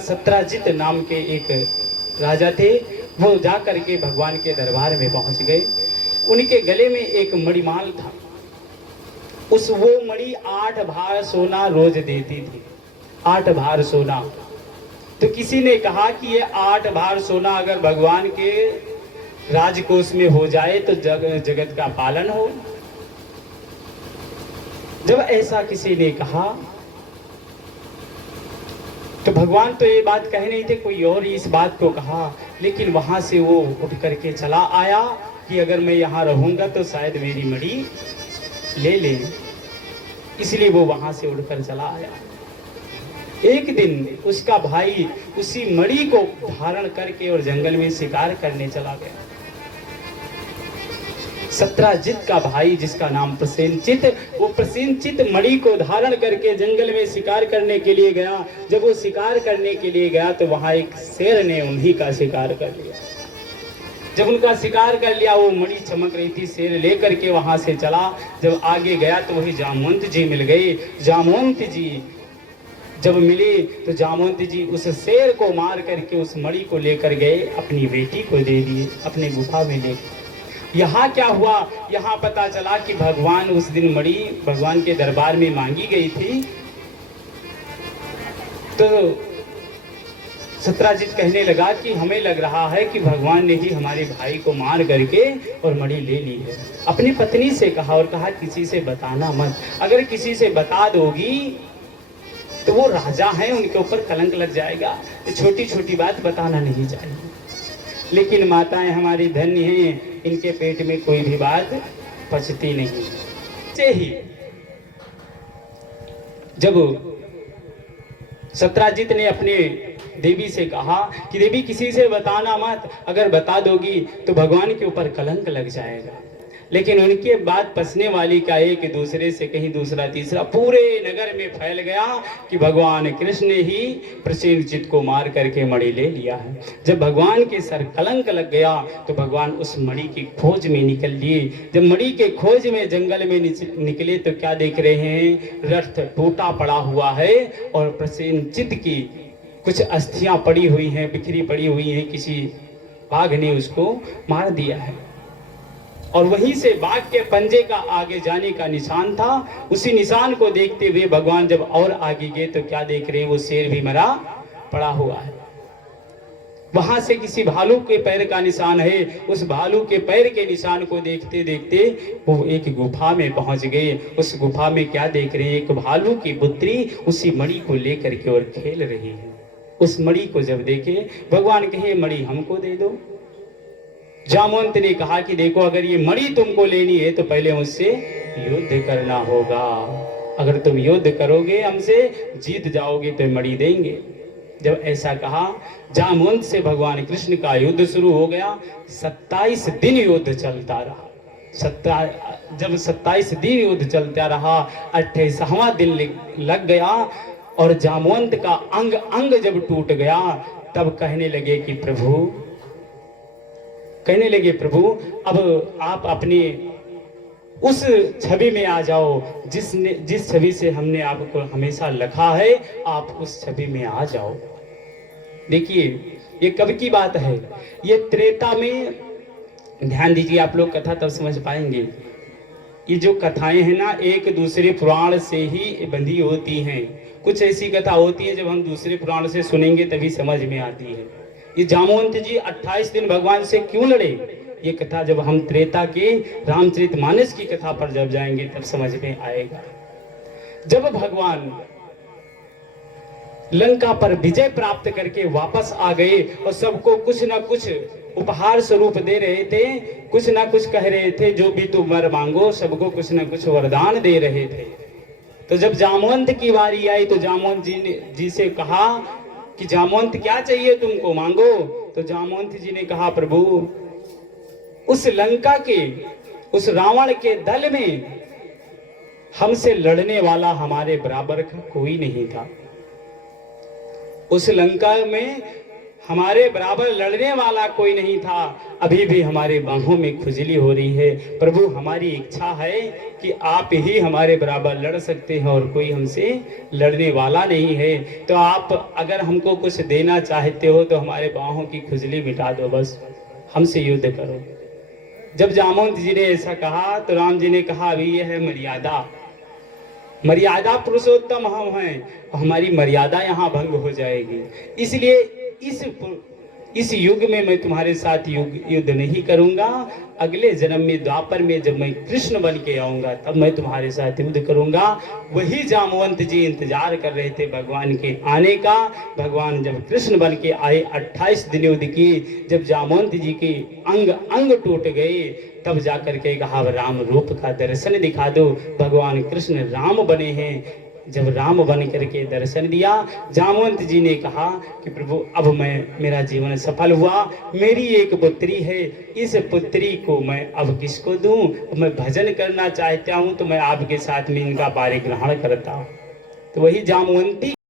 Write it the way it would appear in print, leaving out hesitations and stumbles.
सत्राजित नाम के एक राजा थे। वो जा करके भगवान के दरबार में पहुंच गए। उनके गले में एक मणिमाल था। वो मणि 8 भार सोना रोज देती थी। 8 भार सोना। तो किसी ने कहा कि ये 8 भार सोना अगर भगवान के राजकोष में हो जाए तो जगत का पालन हो। जब ऐसा किसी ने कहा तो भगवान तो ये बात कह नहीं थे, कोई और इस बात को कहा। लेकिन वहां से वो उठ करके चला आया कि अगर मैं यहाँ रहूंगा तो शायद मेरी मणि ले ले। इसलिए वो वहां से उठकर चला आया। एक दिन उसका भाई उसी मणि को धारण करके और जंगल में शिकार करने चला गया। सत्राजित का भाई जिसका नाम प्रसेनचित, वो प्रसेनचित मणि को धारण करके जंगल में शिकार करने के लिए गया। जब वो शिकार करने के लिए गया तो वहां एक शेर ने उन्हीं का शिकार कर लिया। जब उनका शिकार कर लिया, वो मणि चमक रही थी, शेर लेकर के वहां से चला। जब आगे गया तो वही जामवंत जी मिल गए। जामवंत जी जब मिले तो जामवंत जी उस शेर को मार करके उस मणि को लेकर गए, अपनी बेटी को दे दिए, अपने गुफा में ले। यहाँ क्या हुआ, यहाँ पता चला कि भगवान उस दिन मणि भगवान के दरबार में मांगी गई थी। तो सत्राजित कहने लगा कि हमें लग रहा है कि भगवान ने ही हमारे भाई को मार करके और मणि ले ली है। अपनी पत्नी से कहा और कहा किसी से बताना मत, अगर किसी से बता दोगी तो वो राजा हैं, उनके ऊपर कलंक लग जाएगा। तो छोटी छोटी बात बताना नहीं चाहिए। लेकिन माताएं हमारी धन्य हैं, इनके पेट में कोई भी बात पचती नहीं। से ही जब सत्राजित ने अपने देवी से कहा कि देवी किसी से बताना मत, अगर बता दोगी तो भगवान के ऊपर कलंक लग जाएगा। लेकिन उनके बाद पसने वाली का एक दूसरे से कहीं दूसरा तीसरा पूरे नगर में फैल गया कि भगवान कृष्ण ने ही प्रसेनजित को मार करके मणि ले लिया है। जब भगवान के सर कलंक लग गया तो भगवान उस मणि की खोज में निकल लिए। जब मणि के खोज में जंगल में निकले तो क्या देख रहे हैं, रथ टूटा पड़ा हुआ है और प्रसेनजित की कुछ अस्थियां पड़ी हुई हैं, बिखरी पड़ी हुई हैं, किसी बाघ ने उसको मार दिया है। और वहीं से बाघ के पंजे का आगे जाने का निशान था। उसी निशान को देखते हुए भगवान जब और आगे गए तो क्या देख रहे हैं, वो शेर भी मरा पड़ा हुआ है। वहां से किसी भालू के पैर का निशान है। उस भालू के पैर के निशान को देखते देखते वो एक गुफा में पहुंच गए। उस गुफा में क्या देख रहे हैं, एक भालू की पुत्री उसी मणि को लेकर के और खेल रही है। उस मणि को जब देखे भगवान कहे मणि हमको दे दो। जामवंत ने कहा कि देखो अगर ये मणि तुमको लेनी है तो पहले मुझसे युद्ध करना होगा। अगर तुम युद्ध करोगे हमसे जीत जाओगे तो मणि देंगे। जब ऐसा कहा जामवंत से भगवान कृष्ण का युद्ध शुरू हो गया। 27 दिन युद्ध चलता रहा। जब 27 दिन युद्ध चलता रहा, 28वां दिन लग गया और जामवंत का अंग अंग जब टूट गया तब कहने लगे प्रभु अब आप अपने उस छवि में आ जाओ जिस छवि से हमने आपको हमेशा रखा है, आप उस छवि में आ जाओ। देखिए ये कब की बात है, ये त्रेता में। ध्यान दीजिए आप लोग, कथा तब समझ पाएंगे। ये जो कथाएं हैं ना, एक दूसरे पुराण से ही बंधी होती हैं। कुछ ऐसी कथा होती है जब हम दूसरे पुराण से सुनेंगे तभी समझ में आती है। ये जामवंत जी 28 दिन भगवान से क्यों लड़े, ये कथा जब हम त्रेता के रामचरितमानस की कथा पर जब जाएंगे तब समझ में आएगा। जब भगवान लंका पर विजय प्राप्त करके वापस आ गए और सबको कुछ ना कुछ उपहार स्वरूप दे रहे थे, कुछ ना कुछ कह रहे थे, जो भी तुम वर मांगो, सबको कुछ ना कुछ वरदान दे रहे थे। तो जब जामवंत की बारी आई तो जामवंत जी से कहा कि जामवंत क्या चाहिए तुमको, मांगो। तो जामवंत जी ने कहा प्रभु उस लंका के उस रावण के दल में हमसे लड़ने वाला हमारे बराबर का कोई नहीं था। उस लंका में हमारे बराबर लड़ने वाला कोई नहीं था, अभी भी हमारे बाहों में खुजली हो रही है। प्रभु हमारी इच्छा है कि आप ही हमारे बराबर लड़ सकते हैं और कोई हमसे लड़ने वाला नहीं है। तो आप अगर हमको कुछ देना चाहते हो तो हमारे बाहों की खुजली मिटा दो, बस हमसे युद्ध करो। जब जामवंत जी ने ऐसा कहा तो राम जी ने कहा अभी यह है मर्यादा, मर्यादा पुरुषोत्तम हम हैं, हमारी मर्यादा यहाँ भंग हो जाएगी। इसलिए इस युग में मैं तुम्हारे साथ युद्ध नहीं करूंगा। अगले जन्म में द्वापर में जब मैं कृष्ण बन के आऊंगा तब मैं तुम्हारे साथ युद्ध करूंगा। वही जामवंत जी इंतजार कर रहे थे भगवान के आने का। भगवान जब कृष्ण बन के आए 28 दिन युद्ध की, जब जामवंत जी के अंग अंग टूट गए तब जाकर के कहा राम रूप का दर्शन दिखा दो। भगवान कृष्ण राम बने हैं। जब राम बन करके दर्शन दिया, जामवंत जी ने कहा कि प्रभु अब मेरा जीवन सफल हुआ। मेरी एक पुत्री है, इस पुत्री को मैं अब किसको दूं? मैं भजन करना चाहता हूं तो मैं आपके साथ में इनका पारिग्रहण करता हूं। तो वही जामवंती